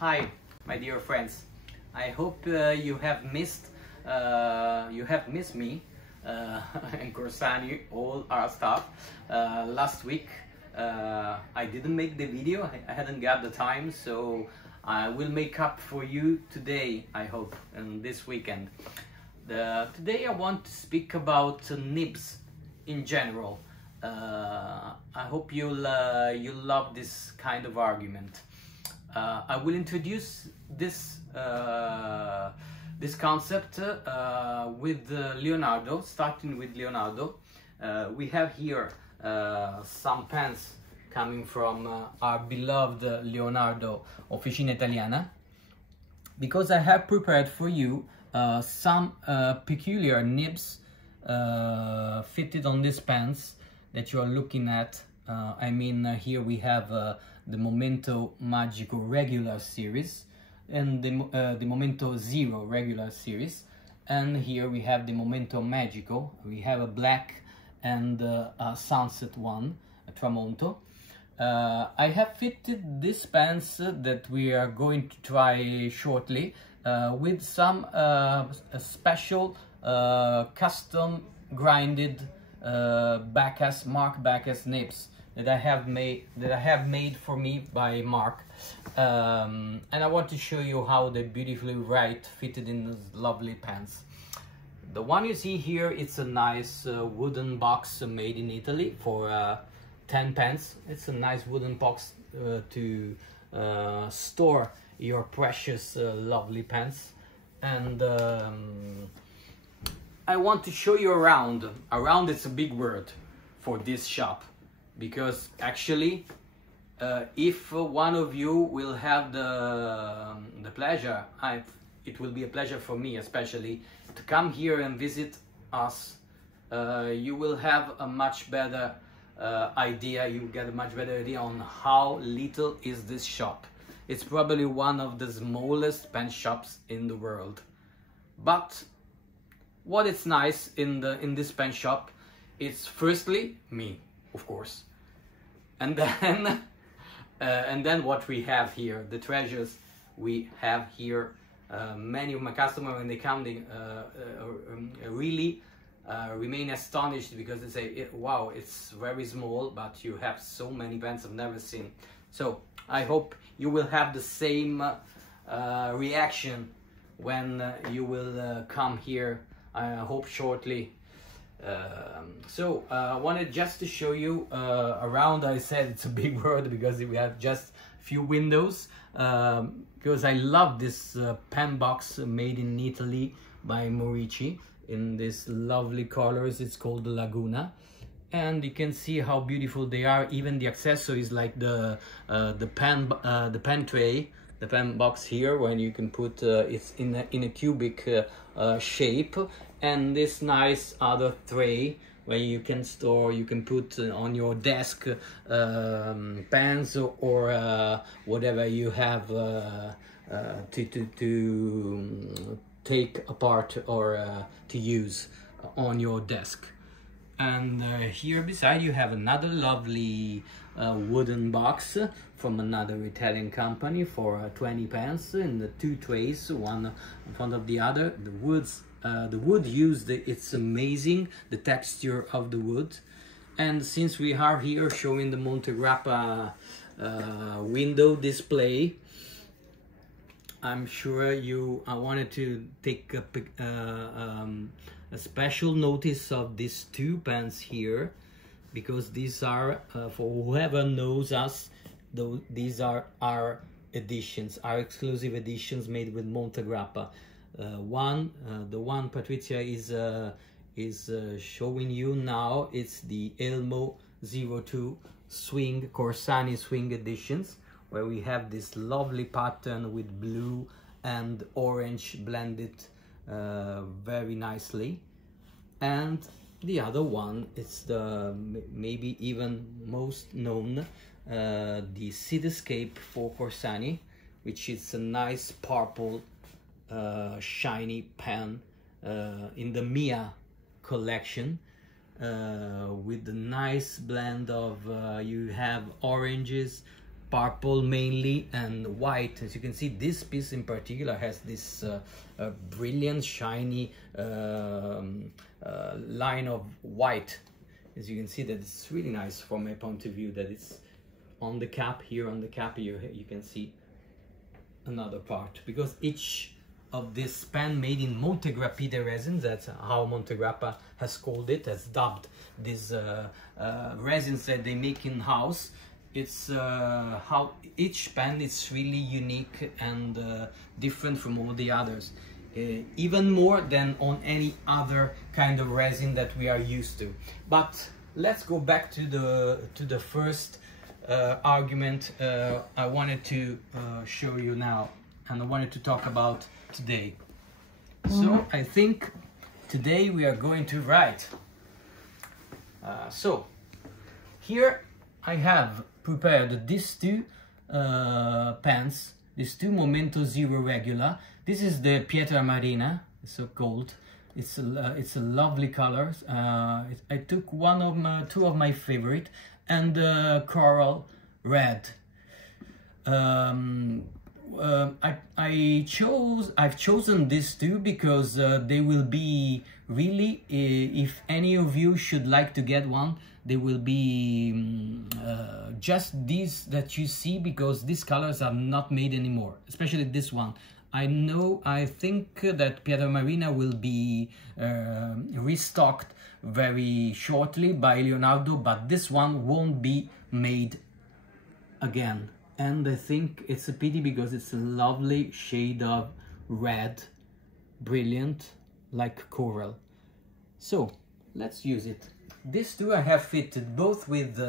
Hi, my dear friends. I hope you have missed me and Corsani, all our stuff. Last week I didn't make the video. I hadn't got the time, so I will make up for you today, I hope, and this weekend. Today I want to speak about nibs in general. I hope you'll love this kind of argument. I will introduce this concept with Leonardo, starting with Leonardo. We have here some pens coming from our beloved Leonardo Officina Italiana, because I have prepared for you some peculiar nibs fitted on these pens that you are looking at. Here we have the Momento Magico regular series and the Momento Zero regular series, and here we have the Momento Magico. We have a black and a sunset one, a tramonto. I have fitted these pens that we are going to try shortly with some special custom grinded Mark Bacas nibs that I have made for me by Mark, and I want to show you how they beautifully fitted in these lovely pens. The one you see here, it's a nice wooden box made in Italy for 10 pens. It's a nice wooden box to store your precious lovely pens, and I want to show you around. Around, it's a big word for this shop, because actually if one of you will have the pleasure, it will be a pleasure for me especially, to come here and visit us. You will have a much better idea, you get a much better idea on how little is this shop. It's probably one of the smallest pen shops in the world. But what is nice in this pen shop, it's firstly me, of course, and then what we have here, the treasures we have here. Many of my customers, when they come, they really remain astonished, because they say, wow, it's very small, but you have so many pens I've never seen. So I hope you will have the same reaction when you will come here, I hope shortly. I wanted just to show you around. I said it's a big word because we have just few windows, because I love this pen box made in Italy by Morici in these lovely colors. It's called the Laguna, and you can see how beautiful they are. Even the accessories, like the pen tray, the pen box here, when you can put it's in a cubic shape, and this nice other tray where you can store, you can put on your desk pens or whatever you have to take apart or to use on your desk. And here beside you have another lovely wooden box from another Italian company for 20 pens in the two trays, one in front of the other. The wood used, it's amazing, the texture of the wood. And since we are here showing the Monte Grappa window display, I'm sure I wanted to take a special notice of these two pens here, because these are, for whoever knows us, these are our editions, our exclusive editions made with Monte Grappa. The one Patrizia is showing you now, it's the Elmo 02 Swing, Corsani Swing editions, where we have this lovely pattern with blue and orange blended very nicely. And the other one, it's the maybe even most known, the Cityscape for Corsani, which is a nice purple shiny pen in the Mia collection, with the nice blend of you have oranges, purple mainly and white. As you can see, this piece in particular has this brilliant shiny line of white. As you can see, that it's really nice from my point of view, that it's on the cap. Here on the cap you can see another part, because each of this pen made in Montegrappa resins, that's how Montegrappa has called it, has dubbed these resins that they make in house. It's how each pen is really unique and different from all the others, even more than on any other kind of resin that we are used to. But let's go back to the first argument I wanted to show you now, and I wanted to talk about today. So I think today we are going to write. So here I have prepared these two pens, these two Momento Zero regular. This is the Pietra Marina, so called. It's a lovely color. I took two of my favorite, and the coral red. I've chosen these two because they will be really, if any of you should like to get one, they will be just these that you see, because these colors are not made anymore, especially this one. I think that Pietra Marina will be restocked very shortly by Leonardo, but this one won't be made again. And I think it's a pity, because it's a lovely shade of red, brilliant, like coral. So let's use it. These two I have fitted both with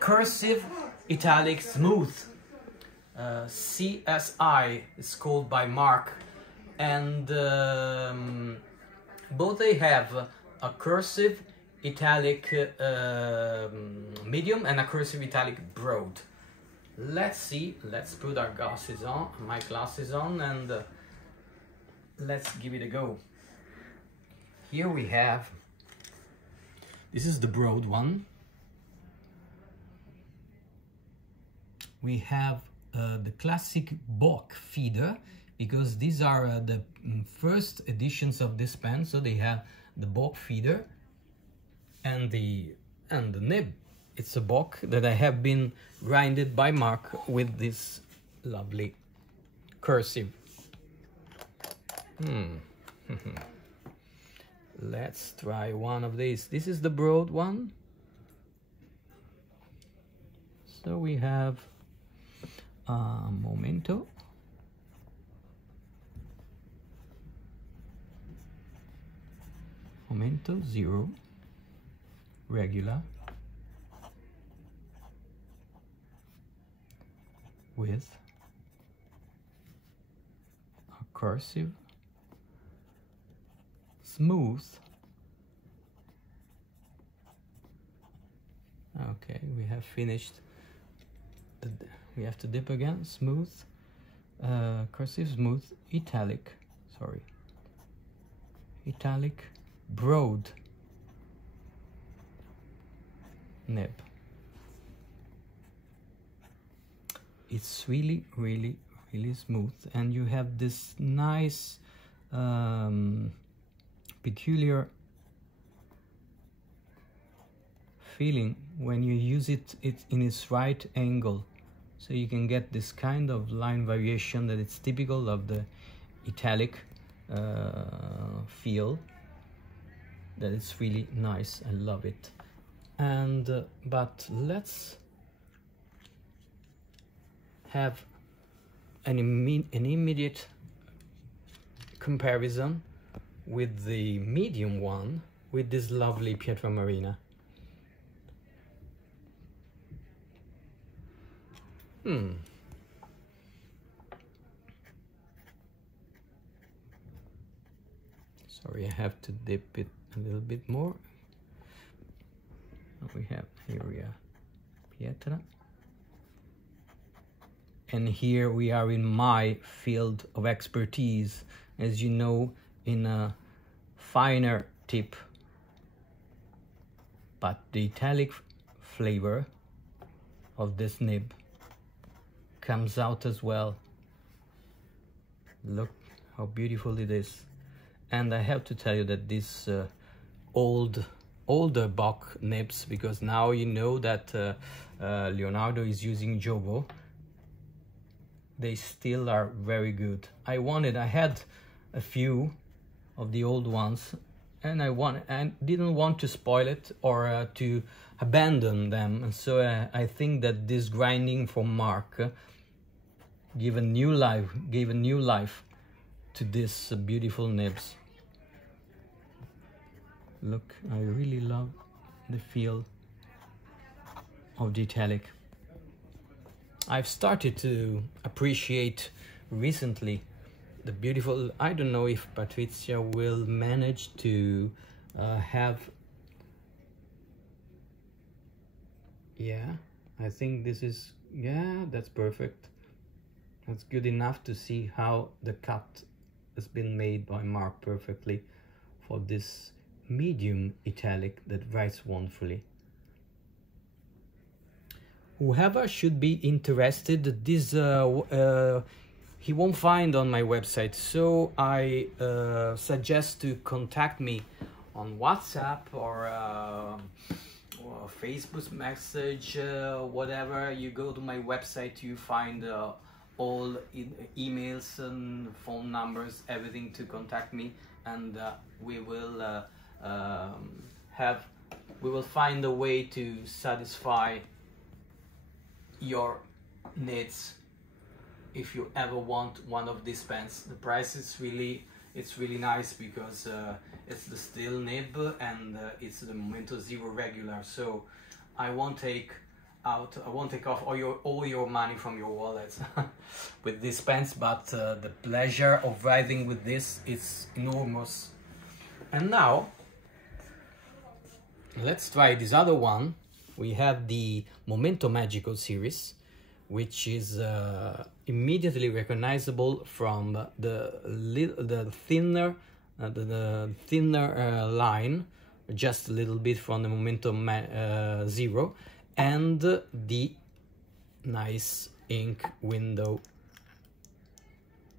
cursive italic smooth. CSI is called by Mark, and both they have a cursive italic medium and a cursive italic broad. Let's see, let's put our glasses on, my glasses on, and let's give it a go. Here we have, this is the broad one. We have the classic Bock feeder, because these are the first editions of this pen, so they have the Bock feeder and the nib. It's a Bock that I have been grinded by Mark with this lovely cursive. Let's try one of these. This is the broad one. So we have Momento, Momento Zero regular with a cursive smooth. Okay, we have finished. We have to dip again. Smooth, cursive smooth, italic, sorry, italic broad nib. It's really, really, really smooth, and you have this nice peculiar feeling when you use it in its right angle, so you can get this kind of line variation that it's typical of the italic feel. That it's really nice. I love it. And but let's have an immediate comparison with the medium one, with this lovely Pietra Marina. Sorry, I have to dip it a little bit more. Here we are, Pietra. And here we are in my field of expertise, as you know, in a finer tip. But the italic flavor of this nib comes out as well. Look how beautiful it is. And I have to tell you that this older Bock nibs, because now you know that Leonardo is using Jogo, they still are very good. I had a few of the old ones, and I didn't want to spoil it or to abandon them, and so I think that this grinding from Mark gave a new life to this beautiful nibs. Look, I really love the feel of the italic. I've started to appreciate recently the beautiful, I don't know if Patrizia will manage to have, yeah, I think this is, yeah, that's perfect. That's good enough to see how the cut has been made by Mark perfectly for this medium italic that writes wonderfully. Whoever should be interested, this he won't find on my website, so I suggest to contact me on WhatsApp or Facebook message, whatever. You go to my website, you find all emails and phone numbers, everything to contact me, and we will find a way to satisfy your needs if you ever want one of these pens. The price is really nice because it's the steel nib and it's the Momento Zero regular, so I won't take off all your money from your wallet with these pens, but the pleasure of writing with this is enormous. And now let's try this other one. We have the Momento Magico series, which is immediately recognizable from the thinner line, just a little bit from the Momento Zero, and the nice ink window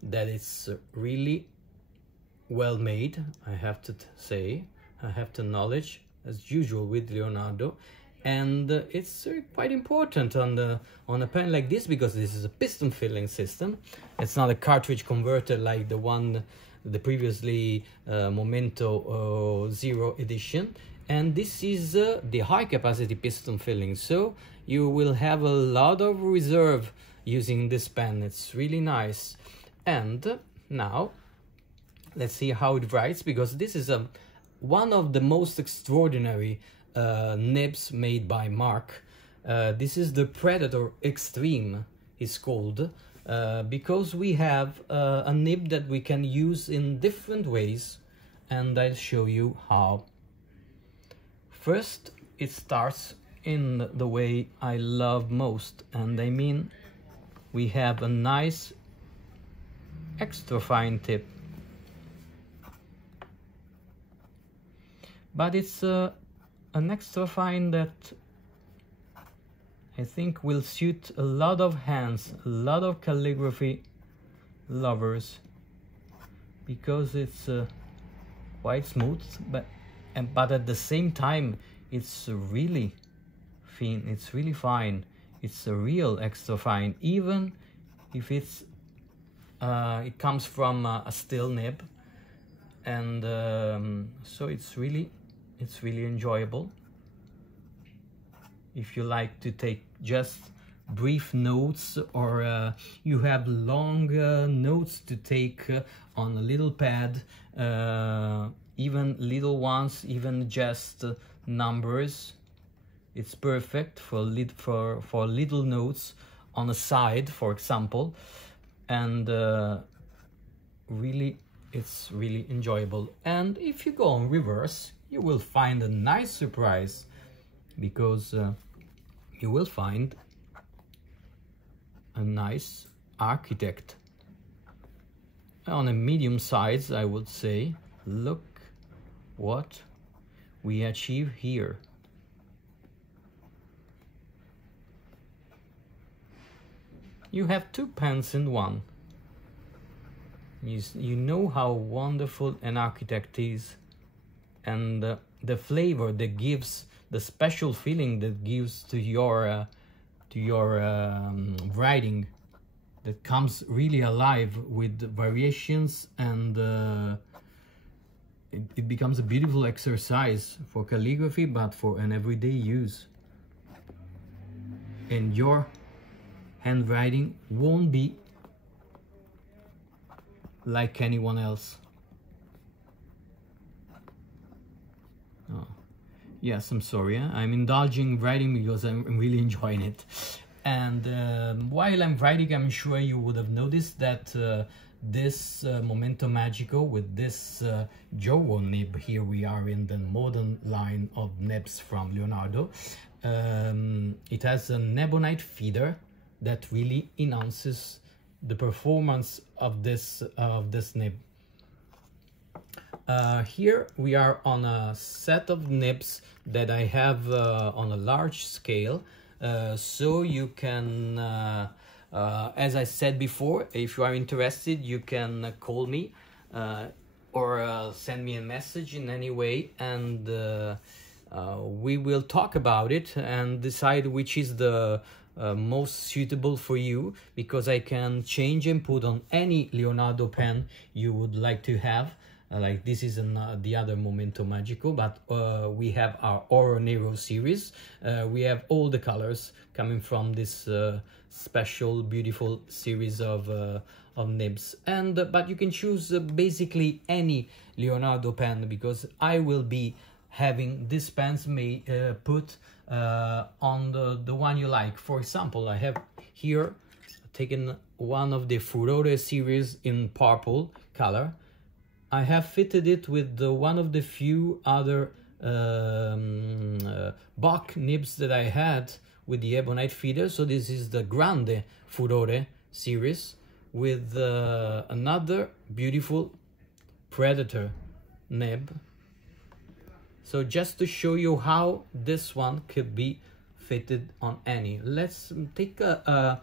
that is really well made, I have to say. I have to acknowledge, as usual with Leonardo. And it's quite important on a pen like this, because this is a piston filling system. It's not a cartridge converter like the previously Momento Zero edition, and this is the high capacity piston filling, so you will have a lot of reserve using this pen. It's really nice. And now let's see how it writes, because this is one of the most extraordinary nibs made by Mark. This is the Predator Extreme, is called, because we have a nib that we can use in different ways, and I'll show you how. First, it starts in the way I love most, and I mean we have a nice extra fine tip, but it's an extra fine that I think will suit a lot of hands, a lot of calligraphy lovers, because it's quite smooth, but at the same time it's really thin, it's really fine. It's a real extra fine, even if it's it comes from a steel nib, and so it's really enjoyable. If you like to take just brief notes, or you have long notes to take on a little pad, even little ones, even just numbers, it's perfect for little notes on a side, for example, and really it's really enjoyable. And if you go on reverse, you will find a nice surprise, because you will find a nice architect on a medium size, I would say. Look what we achieve here. you have two pens in one. You know how wonderful an architect is, and the flavor that gives, the special feeling that gives to your writing, that comes really alive with variations, and it becomes a beautiful exercise for calligraphy, but for an everyday use. And your handwriting won't be like anyone else. Oh. Yes, I'm sorry. I'm indulging writing because I'm really enjoying it. And while I'm writing, I'm sure you would have noticed that this Momento Magico with this Jowo nib, here we are in the modern line of nibs from Leonardo. It has an ebonite feeder that really enhances the performance of this nib. Here we are on a set of nibs that I have on a large scale, so you can, as I said before, if you are interested, you can call me or send me a message in any way, and we will talk about it and decide which is the most suitable for you, because I can change and put on any Leonardo pen you would like to have. Like this is the other Momento Magico, but we have our Oro Nero series. We have all the colors coming from this special, beautiful series of nibs. And but you can choose basically any Leonardo pen, because I will be having these pens put on the one you like. For example, I have here taken one of the Furore series in purple color. I have fitted it with one of the few other Bach nibs that I had with the ebonite feeder. So this is the Grande Furore series with another beautiful Predator nib. So just to show you how this one could be fitted on any. Let's take a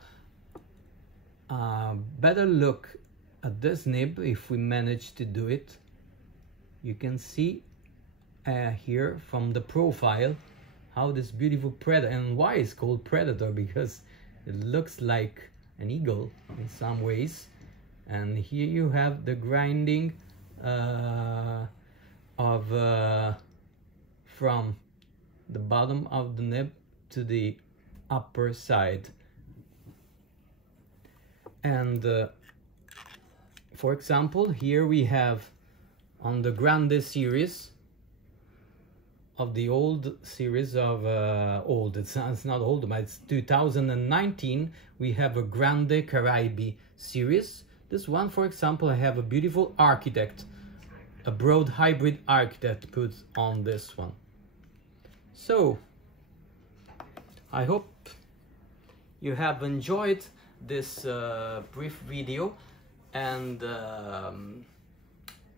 better look at this nib, if we manage to do it. You can see here from the profile how this beautiful Predator, and why it's called Predator, because it looks like an eagle in some ways. And here you have the grinding of from the bottom of the nib to the upper side. And for example, here we have on the Grande series of the old series of old, it's not old, but it's 2019, we have a Grande Caraibi series. This one, for example, I have a beautiful Architect, a broad hybrid Architect put on this one. So I hope you have enjoyed this brief video, and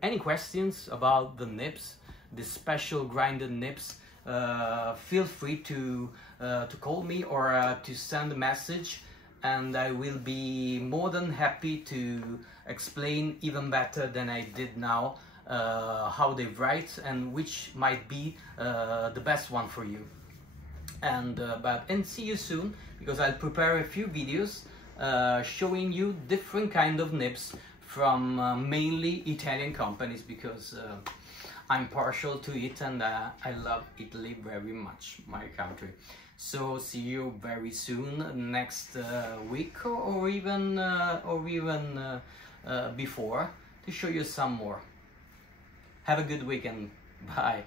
any questions about the nibs, the special grinded nibs, feel free to call me or to send a message, and I will be more than happy to explain even better than I did now how they write and which might be the best one for you. And see you soon, because I'll prepare a few videos showing you different kind of nibs from mainly Italian companies, because I'm partial to it, and I love Italy very much, my country. So see you very soon, next week, or even before, to show you some more. Have a good weekend. Bye.